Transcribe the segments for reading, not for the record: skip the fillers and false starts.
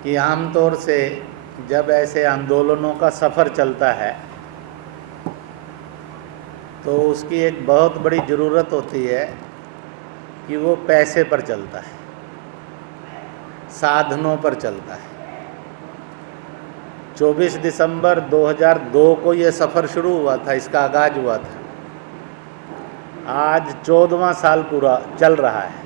कि आमतौर से जब ऐसे आंदोलनों का सफ़र चलता है तो उसकी एक बहुत बड़ी ज़रूरत होती है कि वो पैसे पर चलता है, साधनों पर चलता है। 24 दिसंबर 2002 को ये सफ़र शुरू हुआ था, इसका आगाज़ हुआ था। आज 14वां साल पूरा चल रहा है।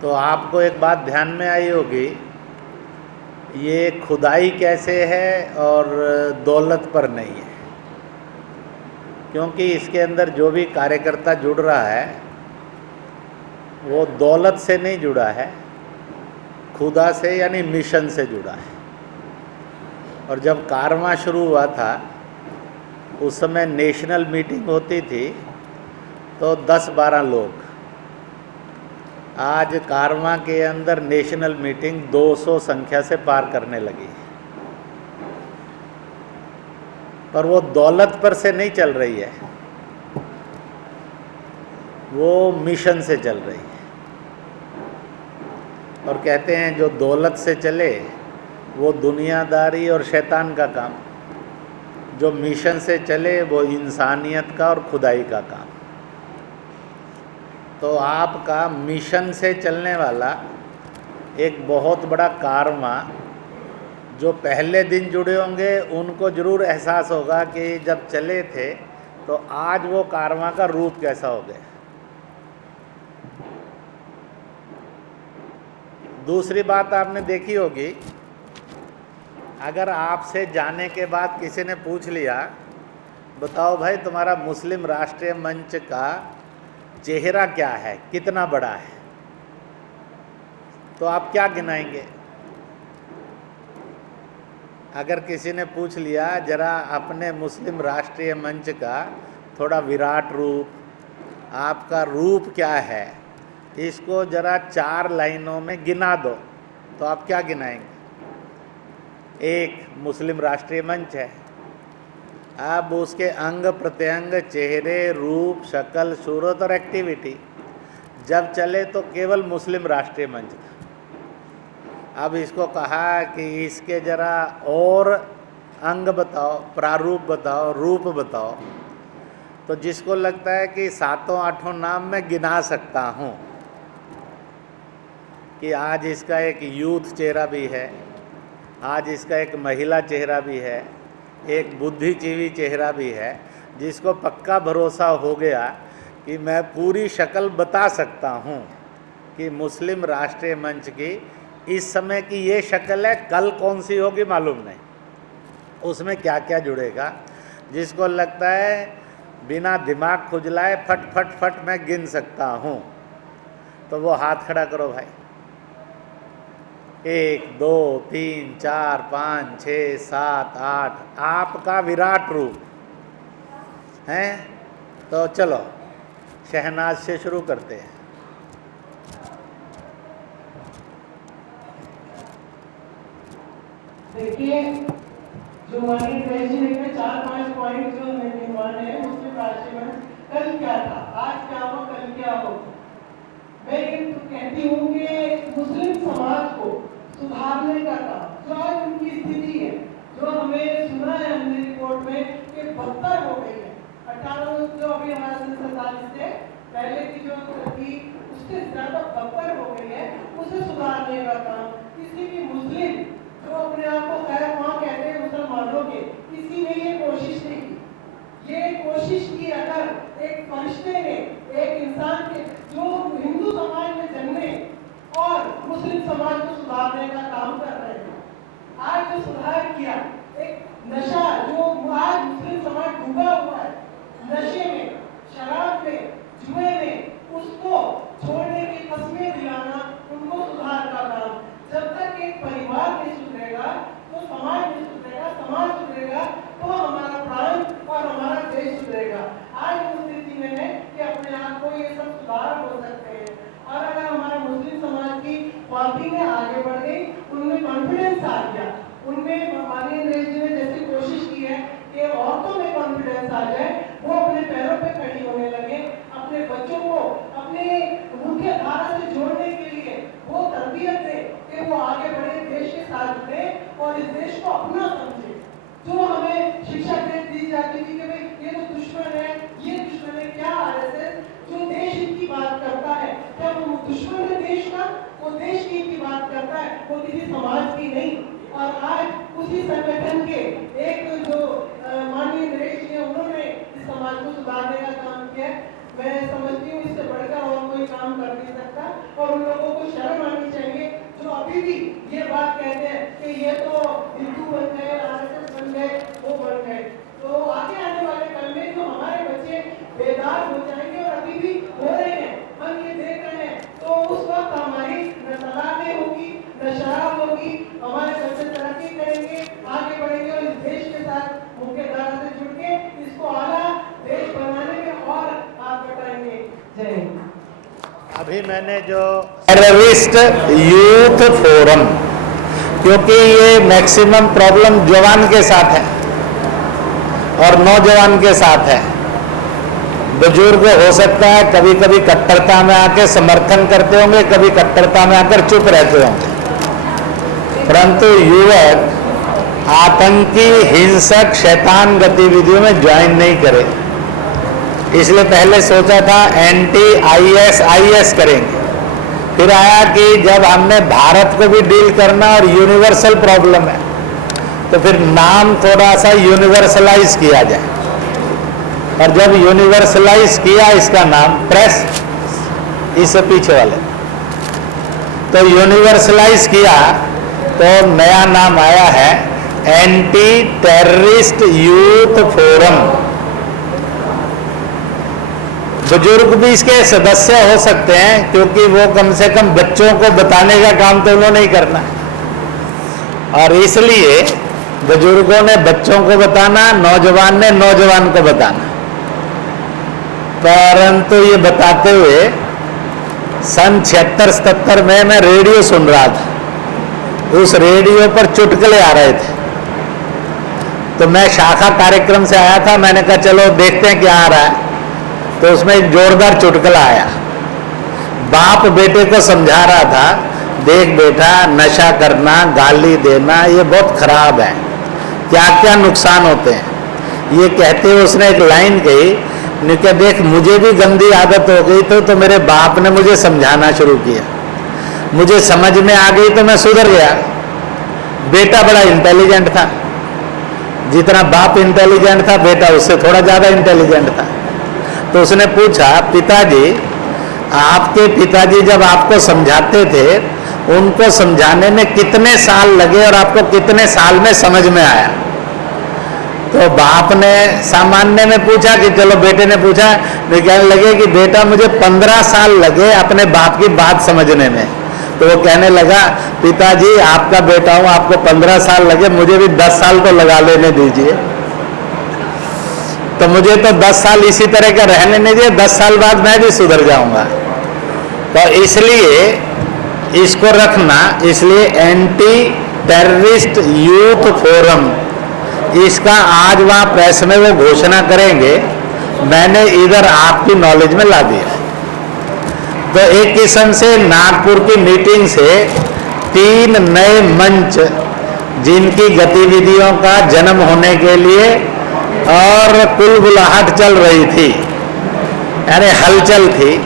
तो आपको एक बात ध्यान में आई होगी, ये खुदाई कैसे है और दौलत पर नहीं है, क्योंकि इसके अंदर जो भी कार्यकर्ता जुड़ रहा है वो दौलत से नहीं जुड़ा है, खुदा से यानी मिशन से जुड़ा है। और जब कारवां शुरू हुआ था उस समय नेशनल मीटिंग होती थी तो 10-12 लोग। आज कारवां के अंदर नेशनल मीटिंग 200 संख्या से पार करने लगी, पर वो दौलत पर से नहीं चल रही है, वो मिशन से चल रही है। और कहते हैं जो दौलत से चले वो दुनियादारी और शैतान का काम, जो मिशन से चले वो इंसानियत का और खुदाई का काम। तो आपका मिशन से चलने वाला एक बहुत बड़ा कारवां, जो पहले दिन जुड़े होंगे उनको ज़रूर एहसास होगा कि जब चले थे तो आज वो कारवां का रूप कैसा हो गया। दूसरी बात आपने देखी होगी, अगर आपसे जाने के बाद किसी ने पूछ लिया, बताओ भाई तुम्हारा मुस्लिम राष्ट्रीय मंच का चेहरा क्या है, कितना बड़ा है, तो आप क्या गिनाएंगे? अगर किसी ने पूछ लिया जरा अपने मुस्लिम राष्ट्रीय मंच का थोड़ा विराट रूप, आपका रूप क्या है, इसको जरा 4 लाइनों में गिना दो तो आप क्या गिनाएंगे? एक मुस्लिम राष्ट्रीय मंच है, अब उसके अंग प्रत्यंग, चेहरे, रूप, शक्ल, सूरत और एक्टिविटी जब चले तो केवल मुस्लिम राष्ट्रीय मंच था। अब इसको कहा कि इसके जरा और अंग बताओ, प्रारूप बताओ, रूप बताओ, तो जिसको लगता है कि 7-8 नाम मैं गिना सकता हूँ कि आज इसका एक यूथ चेहरा भी है, आज इसका एक महिला चेहरा भी है, एक बुद्धिजीवी चेहरा भी है, जिसको पक्का भरोसा हो गया कि मैं पूरी शक्ल बता सकता हूँ कि मुस्लिम राष्ट्रीय मंच की इस समय की ये शक्ल है, कल कौन सी होगी मालूम नहीं, उसमें क्या क्या जुड़ेगा। जिसको लगता है बिना दिमाग खुजलाए फट फट फट मैं गिन सकता हूँ, तो वो हाथ खड़ा करो भाई। 1 2 3 4 5 6 7 8 आपका विराट रूप है। तो चलो शहनाज से शुरू करते हैं। देखिए, जो माननीय प्रेस जी ने 4-5 पॉइंट जो निर्माण है उसके राष्ट्रीय में कल क्या था, आज क्या हो, कल क्या हो। मैं ये कहती हूँ कि मुस्लिम समाज को सुधारने का काम, जो आज उनकी स्थिति है, जो हमें सुना है हमने रिपोर्ट में कि बदतर हो गई है। 18 जो अभी हमारा 47 से पहले की जो थी उससे ज्यादा बदतर हो गई है, उसे सुधारने का काम किसी भी मुस्लिम जो अपने आप को खैर वहाँ कहते हैं मुसलमानों के, किसी ने ये कोशिश नहीं की। ये कोशिश की अगर एक फरिश्ते ने, एक इंसान के जो हिंदू समाज में जन्मे और मुस्लिम समाज को सुधारने का काम कर रहे हैं। आज जो सुधार किया, एक नशा जो आज मुस्लिम समाज डूबा हुआ है, नशे में, शराब में, जुए में, उसको छोड़ने की कस्में दिलाना, उनको सुधार का काम। जब तक एक परिवार नहीं सुधरेगा तो समाज नहीं सुधरेगा, समाज सुधरेगा तो हमारा प्राण और हमारा देश सुधरेगा। आज उस स्थिति में है कि अपने आप को ये सब सुधार हो सकते हैं। और अगर हमारा मुस्लिम समाज की पार्टी में आगे बढ़ गई, उनमें कॉन्फिडेंस आ गया, उनमें माननीय नरेश जी ने जैसी कोशिश की है कि औरतों में कॉन्फिडेंस आ जाए, वो अपने पैरों पे खड़ी होने लगे, अपने बच्चों को अपने मुख्य धारा से जोड़ने के लिए वो तरबियत दे कि वो आगे बढ़े, देश के साथ जुड़े और इस देश को अपना समझे। जो हमें शिक्षा दी जाती थी कि भाई ये तो दुश्मन है, ये दुश्मन है, क्या आरएसएस जो देश हित की बात करता है, क्या वो दुश्मन है देश का? वो देश की हित की बात करता है, वो किसी समाज की नहीं। और आज उसी संगठन के एक जो माननीय नरेश जी हैं, उन्होंने इस समाज को सुधारने का काम किया। मैं समझती हूँ इससे बढ़कर और कोई काम कर नहीं सकता और उन लोगों को शर्म आनी चाहिए जो अभी भी ये बात कहते हैं कि ये तो हिंदू बन गए, आरएसएस बन गए, वो बन गए। तो आगे आने वाले कल में जो हमारे बच्चे बेदार हो जाएंगे और अभी भी हो रहे हैं, हम ये देख रहे हैं, तो उस वक्त हमारी न तलाक़ें होगी, न शराब होगी, हमारे बच्चे तरक्की करेंगे, आगे बढ़ेंगे और इस देश के साथ मुख्य धारा से जुड़ के इसको आला देश बनाने में और हाथ बटाएंगे। जय हिंद। अभी मैंने जो टेररिस्ट यूथ फोरम, क्योंकि ये मैक्सिमम प्रॉब्लम जवान के साथ है और नौजवान के साथ है। बुजुर्ग हो सकता है कभी कभी कट्टरता में आके समर्थन करते होंगे, कभी कट्टरता में आकर चुप रहते होंगे, परंतु युवक आतंकी, हिंसक, शैतान गतिविधियों में ज्वाइन नहीं करे। इसलिए पहले सोचा था एंटी आईएस करेंगे, फिर आया कि जब हमने भारत को भी डील करना और यूनिवर्सल प्रॉब्लम है तो फिर नाम थोड़ा सा यूनिवर्सलाइज किया जाए। और जब यूनिवर्सलाइज किया इसका नाम प्रेस, इससे पीछे वाले, तो यूनिवर्सलाइज किया तो नया नाम आया है एंटी टेररिस्ट यूथ फोरम। बुजुर्ग भी इसके सदस्य हो सकते हैं क्योंकि वो कम से कम बच्चों को बताने का काम तो उन्होंने ही करना है, और इसलिए बुजुर्गों ने बच्चों को बताना, नौजवान ने नौजवान को बताना। परंतु ये बताते हुए सन 76-77 में मैं रेडियो सुन रहा था। उस रेडियो पर चुटकुले आ रहे थे, तो मैं शाखा कार्यक्रम से आया था। मैंने कहा चलो देखते हैं क्या आ रहा है। तो उसमें एक जोरदार चुटकुला आया। बाप बेटे को समझा रहा था, देख बेटा, नशा करना, गाली देना ये बहुत खराब है, क्या क्या नुकसान होते हैं। ये कहते हुए उसने एक लाइन कही, ने कहा देख मुझे भी गंदी आदत हो गई तो मेरे बाप ने मुझे समझाना शुरू किया, मुझे समझ में आ गई तो मैं सुधर गया। बेटा बड़ा इंटेलिजेंट था, जितना बाप इंटेलिजेंट था बेटा उससे थोड़ा ज़्यादा इंटेलिजेंट था। तो उसने पूछा, पिताजी आपके पिताजी जब आपको समझाते थे उनको समझाने में कितने साल लगे और आपको कितने साल में समझ में आया? तो बाप ने सामान्य में पूछा कि चलो बेटे ने पूछा, तो कहने लगे कि बेटा मुझे 15 साल लगे अपने बाप की बात समझने में। तो वो कहने लगा, पिताजी आपका बेटा हूं, आपको 15 साल लगे, मुझे भी 10 साल तो लगा लेने दीजिए। तो मुझे तो 10 साल इसी तरह का रहने नहीं दिए, 10 साल बाद मैं भी सुधर जाऊंगा। तो इसलिए इसको रखना, इसलिए एंटी टेररिस्ट यूथ फोरम, इसका आज वहाँ प्रेस में वो घोषणा करेंगे, मैंने इधर आपकी नॉलेज में ला दिया। तो एक किस्म से नागपुर की मीटिंग से 3 नए मंच जिनकी गतिविधियों का जन्म होने के लिए और कुलबुलाहट चल रही थी, यानी हलचल थी।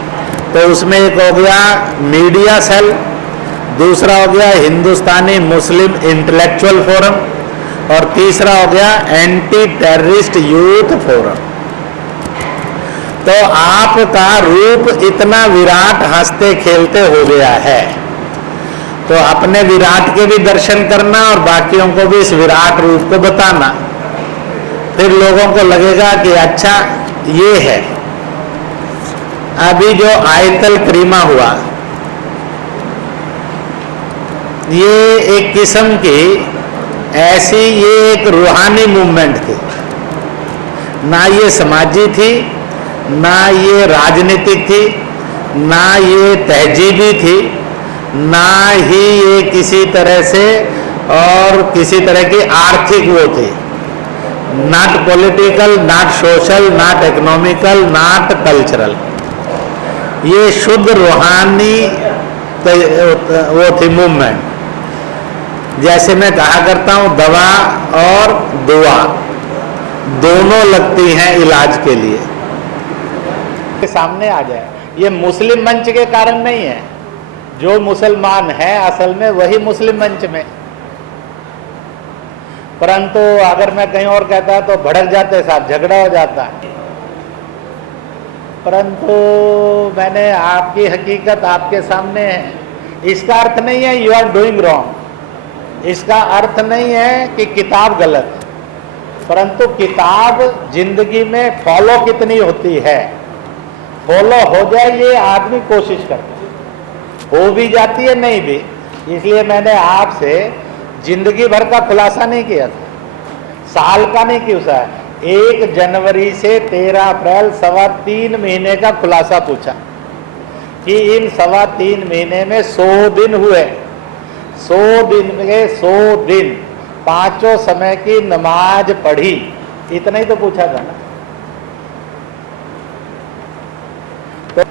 तो उसमें एक हो गया मीडिया सेल, दूसरा हो गया हिंदुस्तानी मुस्लिम इंटेलेक्चुअल फोरम और तीसरा हो गया एंटी टेररिस्ट यूथ फोरम। तो आपका रूप इतना विराट हंसते खेलते हो गया है, तो अपने विराट के भी दर्शन करना और बाकियों को भी इस विराट रूप को बताना, फिर लोगों को लगेगा कि अच्छा ये है। अभी जो आयतल करीमा हुआ, ये एक किस्म की ऐसी, ये एक रूहानी मूवमेंट थी, ना ये समाजी थी, ना ये राजनीतिक थी, ना ये तहजीबी थी, ना ही ये किसी तरह से और किसी तरह की आर्थिक वो थी। Not political, not social, not economical, not cultural, ये शुद्ध रूहानी वो थी मूवमेंट। जैसे मैं कहा करता हूं, दवा और दुआ दोनों लगती हैं इलाज के लिए। के सामने आ जाए, ये मुस्लिम मंच के कारण नहीं है, जो मुसलमान है असल में वही मुस्लिम मंच में। परंतु अगर मैं कहीं और कहता तो भड़क जाते साहब, झगड़ा हो जाता। परंतु मैंने आपकी हकीकत आपके सामने है। इसका अर्थ नहीं है यू आर डूइंग रॉन्ग, इसका अर्थ नहीं है कि किताब गलत है, परंतु किताब जिंदगी में फॉलो कितनी होती है, फॉलो हो जाए ये आदमी कोशिश करता है, हो भी जाती है नहीं भी। इसलिए मैंने आपसे जिंदगी भर का खुलासा नहीं किया था, साल का नहीं किया, 1 जनवरी से 13 अप्रैल 3.25 महीने का खुलासा पूछा कि इन 3.25 महीने में 100 दिन हुए, 100 दिन में 100 दिन पांचों समय की नमाज पढ़ी, इतना ही तो पूछा था ना। तो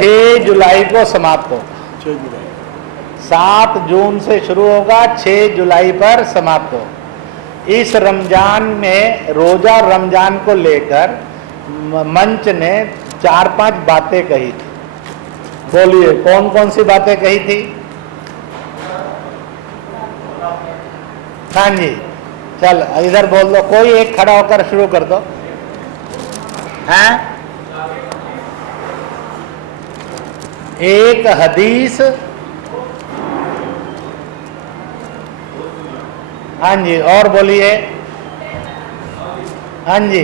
6 जुलाई को समाप्त हो, 7 जून से शुरू होगा, 6 जुलाई पर समाप्त हो। इस रमजान में रोजा रमजान को लेकर मंच ने 4-5 बातें कही थी। बोलिए कौन कौन सी बातें कही थी? हाँ जी, चल इधर बोल दो, कोई एक खड़ा होकर शुरू कर दो। हैं? एक हदीस, हाँ जी, और बोलिए। हाँ जी,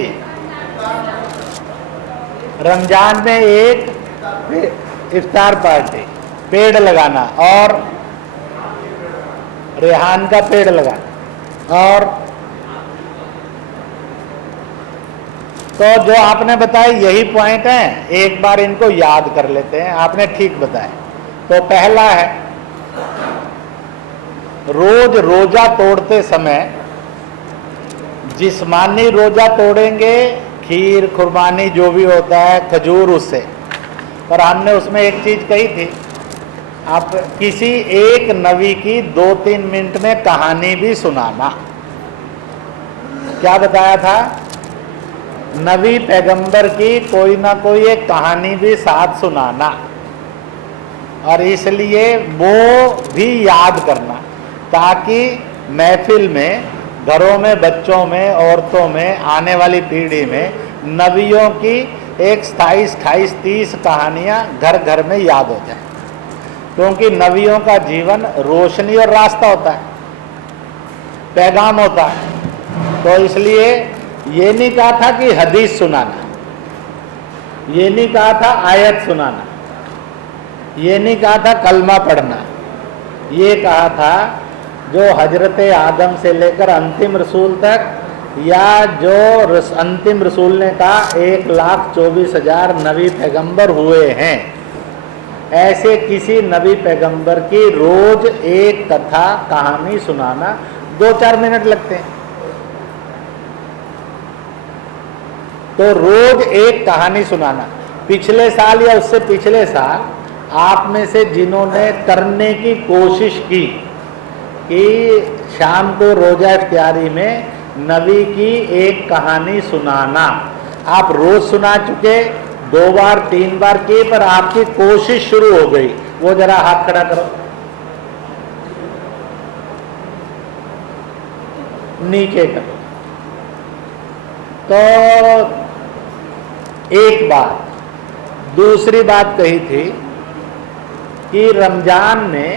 रमजान में एक इफ्तार पार्टी, पेड़ लगाना, और रेहान का पेड़ लगाना, और तो जो आपने बताया यही पॉइंट है, एक बार इनको याद कर लेते हैं। आपने ठीक बताया। तो पहला है, रोज रोजा तोड़ते समय जिस्मानी रोजा तोड़ेंगे, खीर खुरबानी जो भी होता है, खजूर, उससे। पर हमने उसमें एक चीज कही थी, आप किसी एक नबी की 2-3 मिनट में कहानी भी सुनाना। क्या बताया था? नबी पैगंबर की कोई ना कोई एक कहानी भी साथ सुनाना, और इसलिए वो भी याद करना, ताकि महफिल में, घरों में, बच्चों में, औरतों में, आने वाली पीढ़ी में नबियों की एक 27-28-30 कहानियाँ घर घर में याद हो जाए। क्योंकि नबियों का जीवन रोशनी और रास्ता होता है, पैगाम होता है। तो इसलिए ये नहीं कहा था कि हदीस सुनाना, ये नहीं कहा था आयत सुनाना, ये नहीं कहा था कलमा पढ़ना, ये कहा था जो हजरत आदम से लेकर अंतिम रसूल तक, या जो अंतिम रसूल ने कहा 1,24,000 नबी पैगंबर हुए हैं, ऐसे किसी नबी पैगंबर की रोज एक कथा कहानी सुनाना 2-4 मिनट लगते हैं। तो रोज एक कहानी सुनाना। पिछले साल या उससे पिछले साल आप में से जिन्होंने करने की कोशिश की कि शाम को रोजा इफ्तियारी में नबी की एक कहानी सुनाना, आप रोज सुना चुके, 2 बार 3 बार किए, पर आपकी कोशिश शुरू हो गई, वो जरा हाथ खड़ा करो। नीचे करो। तो एक बात। दूसरी बात कही थी कि रमजान में